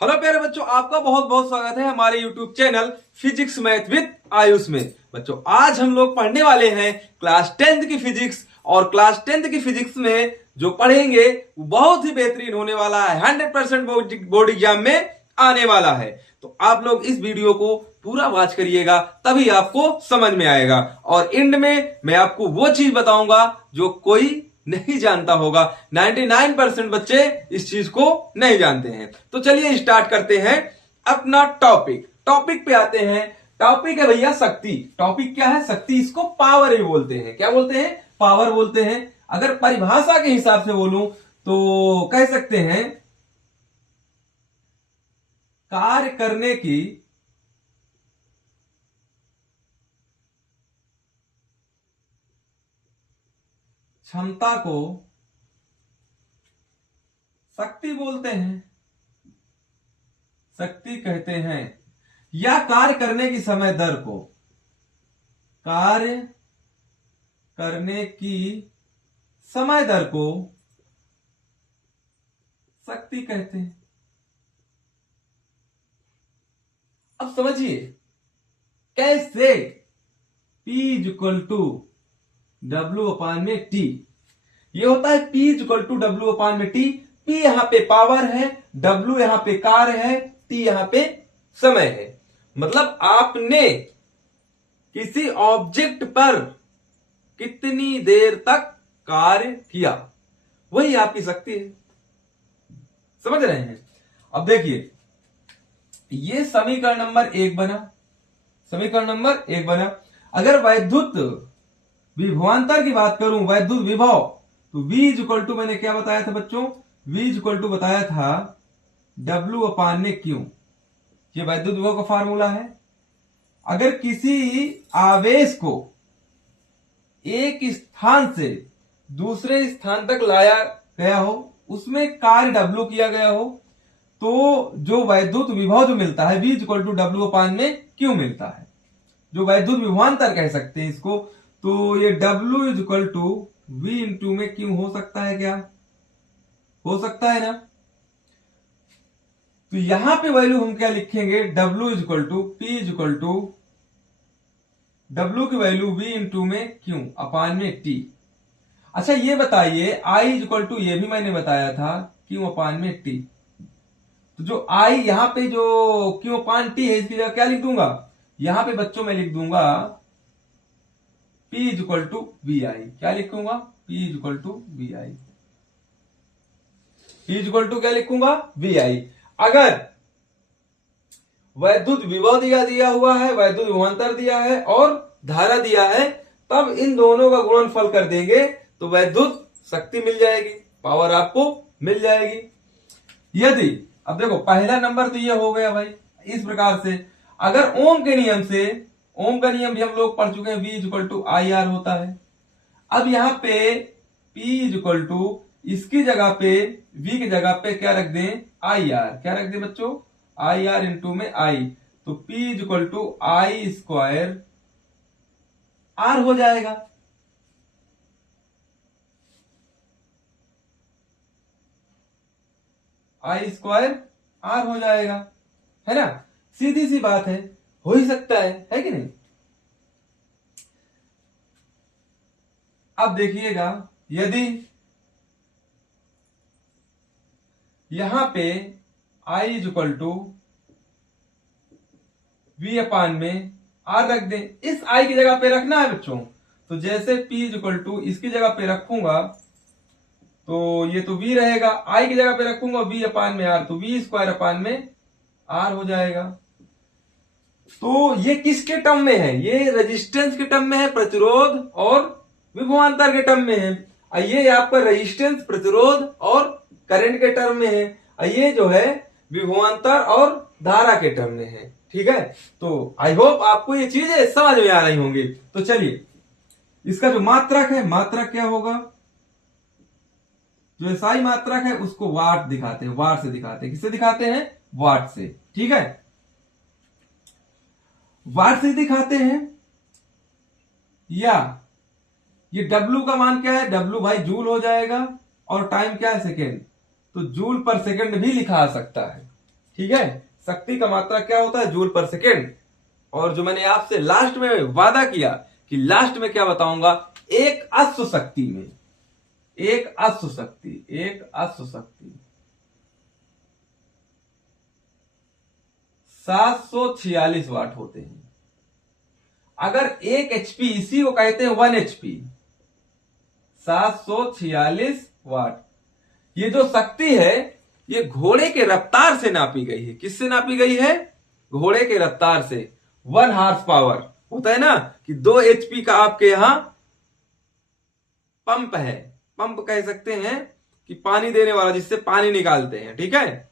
Hello प्यारे बच्चों, आपका बहुत बहुत स्वागत है हमारे YouTube channel physics math with Ayush में। बच्चों आज हम लोग पढ़ने वाले हैं क्लास 10th की फिजिक्स। और क्लास 10th की फिजिक्स में जो पढ़ेंगे वो बहुत ही बेहतरीन होने वाला है, 100% बोर्ड एग्जाम में आने वाला है। तो आप लोग इस वीडियो को पूरा वॉच करिएगा, तभी आपको समझ में आएगा। और एंड में मैं आपको वो चीज बताऊंगा जो कोई नहीं जानता होगा। 99% बच्चे इस चीज को नहीं जानते हैं। तो चलिए स्टार्ट करते हैं अपना टॉपिक पे आते हैं। टॉपिक है भैया शक्ति। टॉपिक क्या है? शक्ति। इसको पावर ही बोलते हैं। क्या बोलते हैं? पावर बोलते हैं। अगर परिभाषा के हिसाब से बोलूं तो कह सकते हैं कार्य करने की क्षमता को शक्ति बोलते हैं, शक्ति कहते हैं। या कार्य करने की समय दर को, कार्य करने की समय दर को शक्ति कहते हैं। अब समझिए कैसे। P इक्वल टू W/T ये होता है। P equal to W/T। P यहां पे पावर है, W यहां पे कार्य है, T यहां पे समय है। मतलब आपने किसी ऑब्जेक्ट पर कितनी देर तक कार्य किया, वही आपकी शक्ति है। समझ रहे हैं? अब देखिए, ये समीकरण नंबर 1 बना। समीकरण नंबर 1 बना। अगर वैद्युत विभवांतर की बात करूं, वैद्युत विभव, तो V इक्वल टू मैंने क्या बताया था बच्चों? V इक्वल टू बताया था W/Q। ये वैद्युत विभव का फार्मूला है। अगर किसी आवेश को एक स्थान से दूसरे स्थान तक लाया गया हो, उसमें कार्य W किया गया हो, तो जो वैद्युत विभव जो मिलता है V इक्वल टू W/Q मिलता है। जो वैद्युत विभवांतर कह सकते हैं इसको। तो ये W equal to V into में Q हो सकता है क्या? हो सकता है ना? तो यहां पे वैल्यू हम क्या लिखेंगे? W equal to P equal to W की वैल्यू V इंटू में Q/T। अच्छा ये बताइए, I इक्वल टू, ये भी मैंने बताया था, Q/T। तो जो I यहां पे जो Q/T है, इसकी जगह क्या लिख दूंगा? यहां पे बच्चों में लिख दूंगा P इक्वल टू VI। क्या लिखूंगा? P equal to VI। P equal to क्या लिखूंगा? VI। अगर वैद्युत विभव दिया हुआ है, वैद्युत विभवांतर दिया है और धारा दिया है, तब इन दोनों का गुणनफल कर देंगे तो वैद्युत शक्ति मिल जाएगी, पावर आपको मिल जाएगी। यदि, अब देखो पहला नंबर तो ये हो गया भाई। इस प्रकार से अगर ओम के नियम से, ओम का नियम भी हम लोग पढ़ चुके हैं, V इक्वल टू IR होता है। अब यहां पे P इक्वल टू, इसकी जगह पे V की जगह पे क्या रख दें? IR। क्या रख दें बच्चों? IR इंटू में I। तो P equal to I square R हो जाएगा। I स्क्वायर R हो जाएगा, है ना? सीधी सी बात है, हो ही सकता है कि नहीं? अब देखिएगा, यदि यहां पे I इक्वल टू V/में R रख दें, इस I की जगह पे रखना है बच्चों। तो जैसे P इक्वल टू इसकी जगह पे रखूंगा तो ये तो V रहेगा, I की जगह पे रखूंगा V/में R, तो V स्क्वायर में R हो जाएगा। तो ये किसके टर्म में है? ये रेजिस्टेंस के टर्म में है, प्रतिरोध और विभवांतर के टर्म में है। ये आपका रेजिस्टेंस, प्रतिरोध और करंट के टर्म में है। ये जो है विभवांतर और धारा के टर्म में है। ठीक है? तो आई होप आपको ये चीजें समझ में आ रही होंगी। तो चलिए, इसका जो मात्रक है, मात्रक क्या होगा? जो SI मात्रक है उसको वाट दिखाते हैं, वाट से दिखाते हैं। किससे दिखाते हैं? वाट से। ठीक है? वाट से दिखाते हैं। या ये W का मान क्या है? W भाई जूल हो जाएगा, और टाइम क्या है? सेकेंड। तो जूल पर सेकंड भी लिखा आ सकता है। ठीक है। शक्ति का मात्रा क्या होता है, जूल पर सेकेंड। और जो मैंने आपसे लास्ट में वादा किया कि लास्ट में क्या बताऊंगा, एक अश्व शक्ति में, एक अश्व शक्ति 746 वाट होते हैं। अगर 1 HP, इसी को कहते हैं 1 HP, 746 वाट। ये जो शक्ति है ये घोड़े के रफ्तार से नापी गई है। किससे नापी गई है, घोड़े के रफ्तार से। 1 हार्स पावर होता है ना कि 2 HP का आपके यहां पंप है, पंप कह सकते हैं कि पानी देने वाला, जिससे पानी निकालते हैं, ठीक है।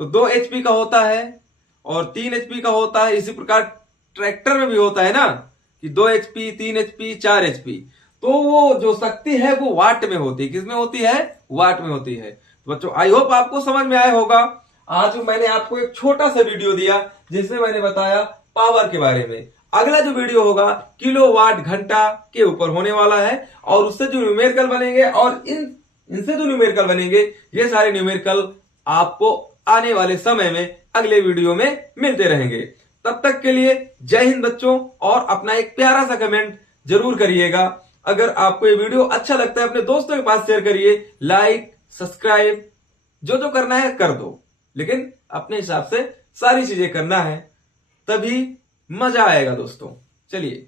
तो 2 HP का होता है और 3 HP का होता है। इसी प्रकार ट्रैक्टर में भी होता है ना कि 2 HP, 3 HP, 4 HP। तो वो जो शक्ति है वो वाट में होती है। किसमें होती है, वाट में होती है। तो बच्चों आई होप आपको समझ में आया होगा। आज मैंने आपको एक छोटा सा वीडियो दिया जिसमें मैंने बताया पावर के बारे में। अगला जो वीडियो होगा किलोवाट घंटा के ऊपर होने वाला है, और उससे जो न्यूमेरिकल बनेंगे और इनसे जो न्यूमेरिकल बनेंगे, ये सारे न्यूमेरिकल आपको आने वाले समय में अगले वीडियो में मिलते रहेंगे। तब तक के लिए जय हिंद बच्चों, और अपना एक प्यारा सा कमेंट जरूर करिएगा। अगर आपको ये वीडियो अच्छा लगता है अपने दोस्तों के पास शेयर करिए, लाइक सब्सक्राइब जो करना है कर दो, लेकिन अपने हिसाब से सारी चीजें करना है, तभी मजा आएगा दोस्तों। चलिए।